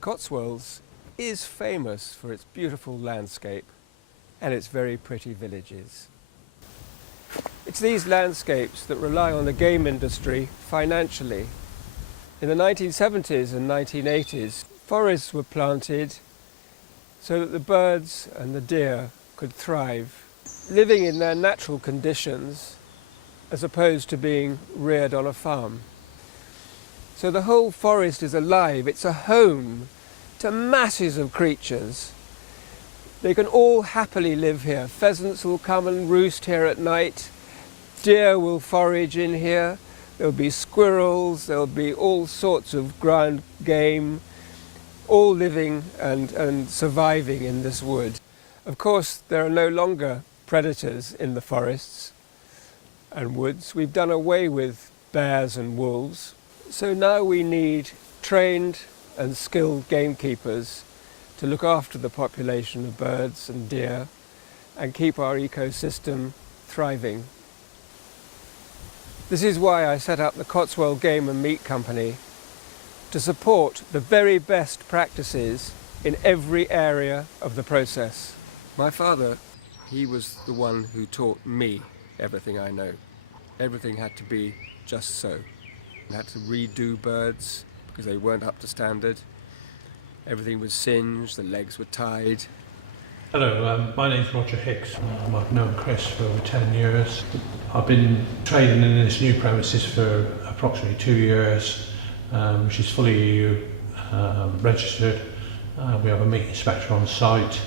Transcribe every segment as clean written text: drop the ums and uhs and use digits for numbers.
Cotswolds is famous for its beautiful landscape and its very pretty villages. It's these landscapes that rely on the game industry financially. In the 1970s and 1980s, forests were planted so that the birds and the deer could thrive, living in their natural conditions as opposed to being reared on a farm. So the whole forest is alive. It's a home to masses of creatures. They can all happily live here. Pheasants will come and roost here at night. Deer will forage in here. There'll be squirrels. There'll be all sorts of ground game, all living and surviving in this wood. Of course, there are no longer predators in the forests and woods. We've done away with bears and wolves. So now we need trained and skilled gamekeepers to look after the population of birds and deer and keep our ecosystem thriving. This is why I set up the Cotswold Game and Meat Company, to support the very best practices in every area of the process. My father, he was the one who taught me everything I know. Everything had to be just so. I had to redo birds because they weren't up to standard. Everything was singed, the legs were tied. Hello, my name's Roger Hicks. I've known Chris for over 10 years. I've been trading in this new premises for approximately 2 years, which is fully EU registered. We have a meat inspector on site,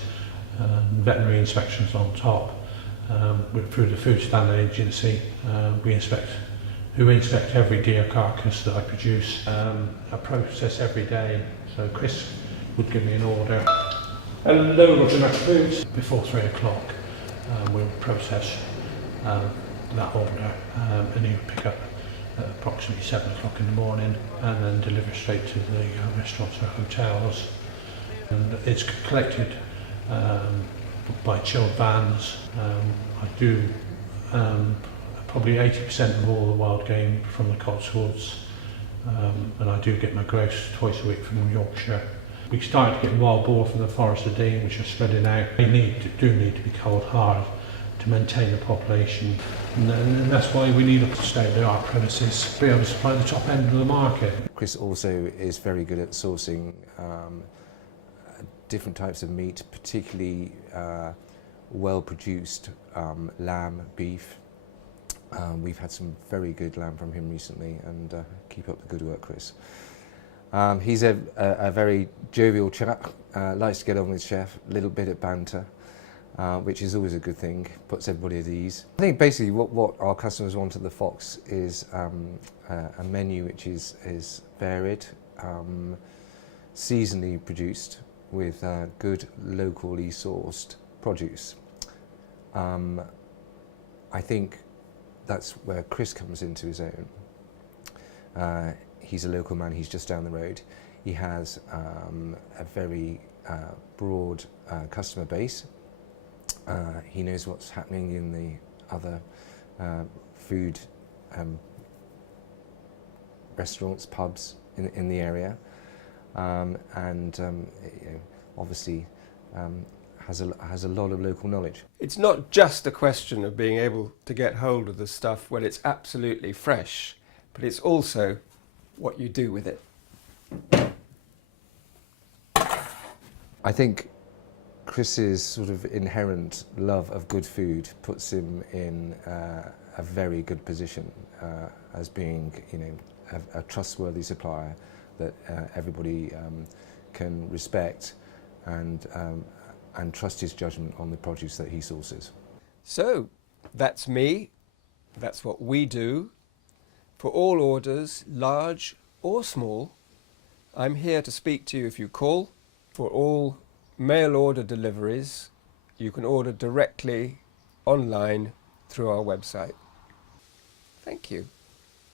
veterinary inspections on top. Through the Food Standard Agency, we inspect every deer carcass that I produce. I process every day, so Chris would give me an order. Hello, Roger Mac Foods. Before 3 o'clock, we'll process that order, and he would pick up at approximately 7 o'clock in the morning and then deliver straight to the restaurants or hotels. And it's collected by chilled vans. I do probably 80% of all the wild game from the Cotswolds, and I do get my grouse twice a week from Yorkshire. We started getting wild boar from the Forest of Dean, which are spreading out. They do need to be culled hard to maintain the population, and that's why we need a state-of-the-art premises to be able to supply the top end of the market. Chris also is very good at sourcing different types of meat, particularly well-produced lamb, beef. We've had some very good lamb from him recently, and keep up the good work, Chris. He's a very jovial chap, likes to get on with chef, a little bit of banter, which is always a good thing, puts everybody at ease. I think basically what our customers want at the Fox is a menu which is varied, seasonally produced with good locally sourced produce. I think that's where Chris comes into his own. He's a local man, he's just down the road. He has a very broad customer base. He knows what's happening in the other food restaurants, pubs in the area, and you know, obviously has a lot of local knowledge. It's not just a question of being able to get hold of the stuff when it's absolutely fresh, but it's also what you do with it. I think Chris's sort of inherent love of good food puts him in a very good position as being, you know, a trustworthy supplier that everybody can respect and trust his judgment on the produce that he sources. So that's me, that's what we do. For all orders, large or small, I'm here to speak to you if you call. For all mail order deliveries, you can order directly online through our website. Thank you.